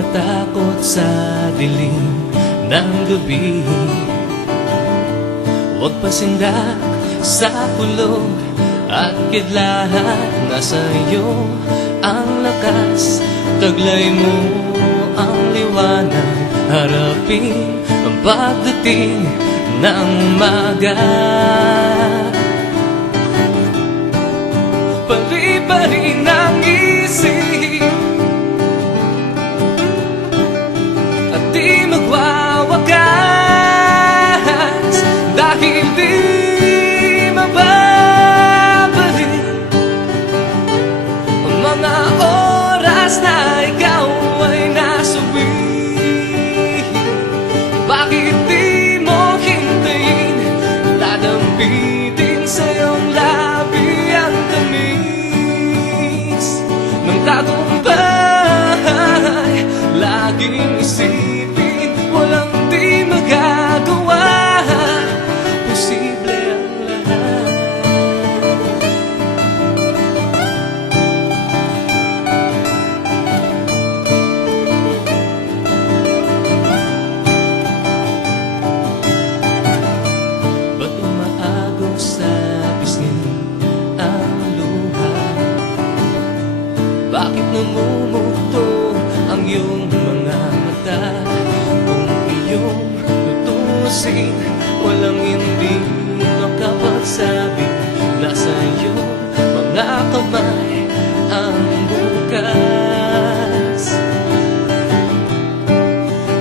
matakot sa dilim ng gabi. Huwag pasindak sa kulog at kidlat. Nasa iyo ang lakas, taglay mo ang liwanag. Harapin ang pagdating ng umaga. Pari-pari ng isip at di magwawakas, dahil di mababalik ang mga oras na ikaw ay nasuwi. Bakit di mo hintayin, dadampitin sa iyong labi ang tamis ng tagumpay? Laging isipin, walang di magagawa, posible ang lahat. Ba't umaagos sa pisngi ang luha? Bakit namumugto ang iyong mga mata? Kung iyong tutusin, walang hindi makapagsabi. Nasa iyong mga kamay ang bukas.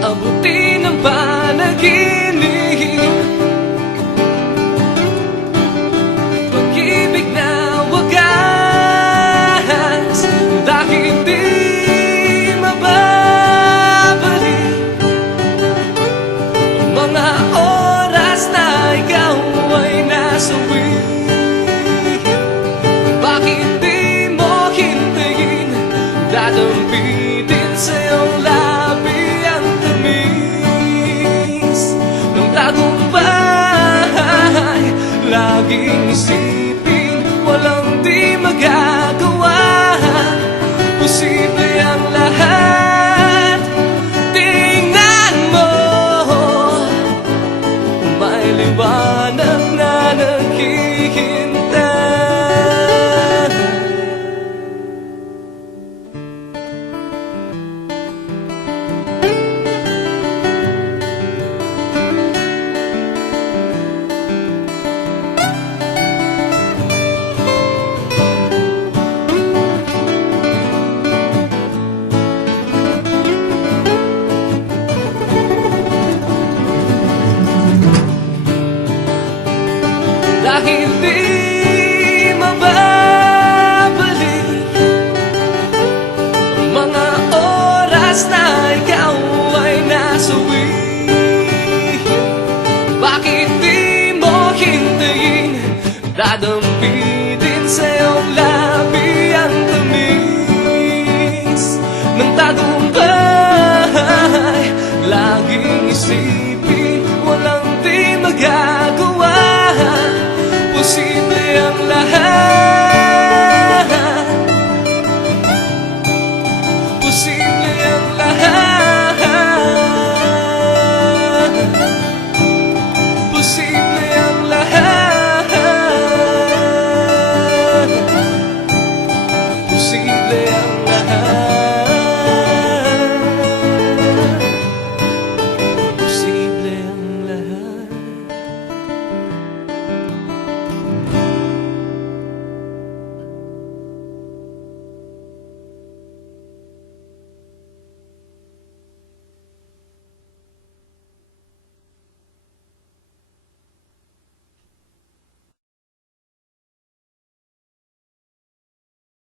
Abutin ang panaginip, pag-ibig na wagas, dahil di mababalik ang mga oras na ikaw ay nasuwi. Bakit di mo hintayin, dadampitin sa iyong labi ang tamis ng tagumpay? Laging isipin, walang di magagawa, posible ang lahat. Tingnan mo, may liwanag na naghihintay. Dahil di mababalik ang mga oras na ikaw ay nasuwi. Bakit di mo hintayin, dadampitin sa iyong labi ang tamis ng tagumpay? Laging isip